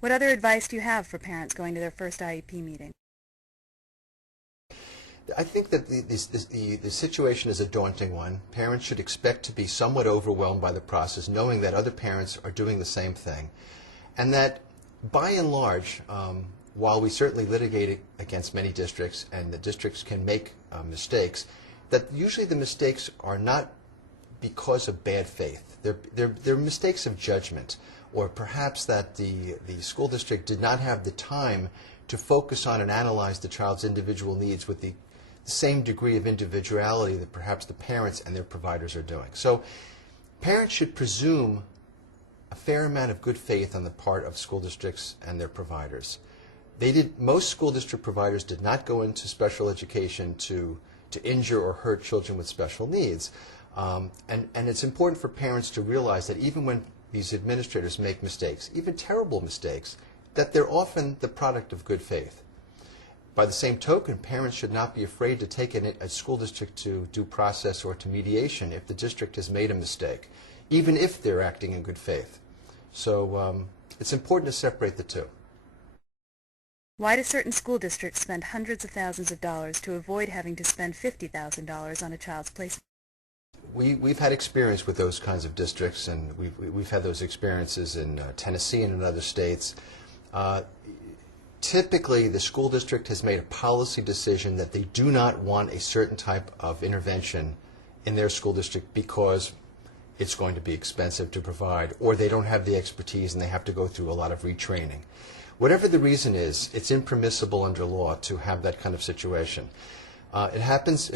What other advice do you have for parents going to their first IEP meeting? I think that the situation is a daunting one. Parents should expect to be somewhat overwhelmed by the process, knowing that other parents are doing the same thing, and that by and large, while we certainly litigate against many districts, and the districts can make mistakes, that usually the mistakes are not because of bad faith. They're mistakes of judgment, or perhaps that the school district did not have the time to focus on and analyze the child's individual needs with the same degree of individuality that perhaps the parents and their providers are doing. So parents should presume a fair amount of good faith on the part of school districts and their providers. Most school district providers did not go into special education to injure or hurt children with special needs. And it's important for parents to realize that even when these administrators make mistakes, even terrible mistakes, that they're often the product of good faith. By the same token, parents should not be afraid to take a school district to due process or to mediation if the district has made a mistake, even if they're acting in good faith. So it's important to separate the two. Why do certain school districts spend hundreds of thousands of dollars to avoid having to spend $50,000 on a child's placement? We've had experience with those kinds of districts, and we've had those experiences in Tennessee and in other states. Typically, the school district has made a policy decision that they do not want a certain type of intervention in their school district because it's going to be expensive to provide, or they don't have the expertise and they have to go through a lot of retraining. Whatever the reason is, it's impermissible under law to have that kind of situation. It happens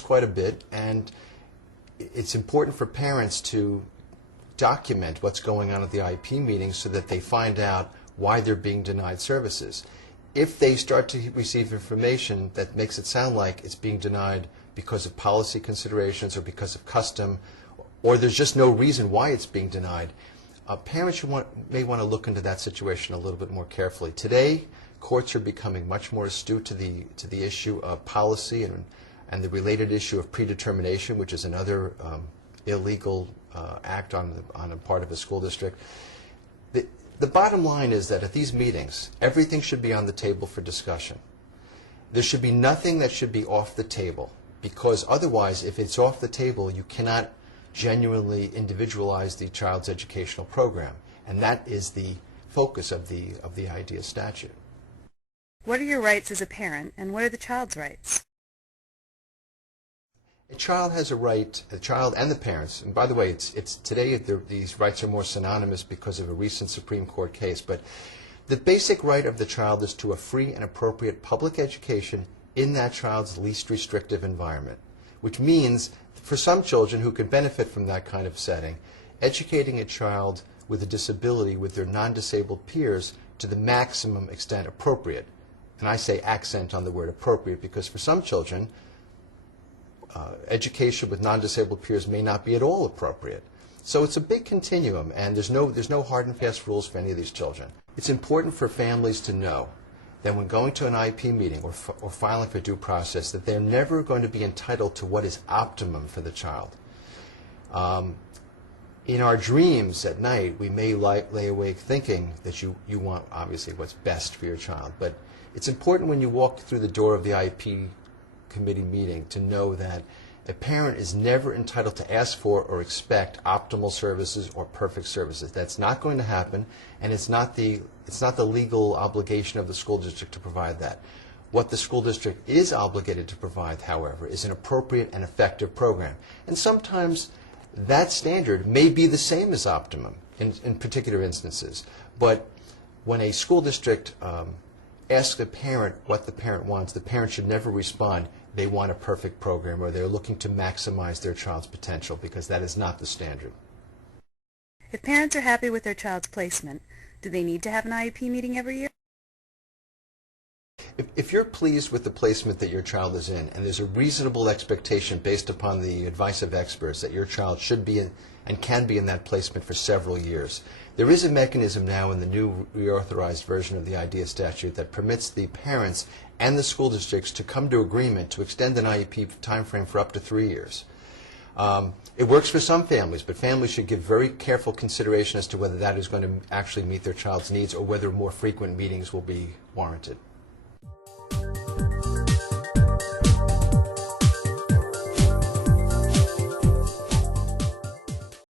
quite a bit, and it's important for parents to document what's going on at the IEP meetings so that they find out why they're being denied services. If they start to receive information that makes it sound like it's being denied because of policy considerations or because of custom, or there's just no reason why it's being denied, parents may want to look into that situation a little bit more carefully. Today, courts are becoming much more astute to the issue of policy and the related issue of predetermination, which is another illegal act on the part of a school district. The bottom line is that at these meetings, everything should be on the table for discussion. There should be nothing that should be off the table, because otherwise, if it's off the table, you cannot genuinely individualize the child's educational program, and that is the focus of the IDEA statute. What are your rights as a parent, and what are the child's rights? A child has a right, the child and the parents, and by the way, today these rights are more synonymous because of a recent Supreme Court case, but the basic right of the child is to a free and appropriate public education in that child's least restrictive environment, which means for some children who could benefit from that kind of setting, educating a child with a disability with their non-disabled peers to the maximum extent appropriate. And I say accent on the word appropriate because for some children, education with non-disabled peers may not be at all appropriate. So it's a big continuum, and there's no hard and fast rules for any of these children. It's important for families to know that when going to an IEP meeting or filing for due process, that they're never going to be entitled to what is optimum for the child. In our dreams at night, we may lay awake thinking that you want, obviously, what's best for your child. But it's important when you walk through the door of the IEP committee meeting to know that a parent is never entitled to ask for or expect optimal services or perfect services. That's not going to happen, and it's not the legal obligation of the school district to provide that. What the school district is obligated to provide, however, is an appropriate and effective program. And sometimes that standard may be the same as optimum in particular instances. But when a school district asks a parent what the parent wants, the parent should never respond, they want a perfect program, or they're looking to maximize their child's potential, because that is not the standard. If parents are happy with their child's placement, do they need to have an IEP meeting every year? If you're pleased with the placement that your child is in, and there's a reasonable expectation based upon the advice of experts that your child should be in and can be in that placement for several years, there is a mechanism now in the new reauthorized version of the IDEA statute that permits the parents and the school districts to come to agreement to extend an IEP timeframe for up to 3 years. It works for some families, but families should give very careful consideration as to whether that is going to actually meet their child's needs or whether more frequent meetings will be warranted.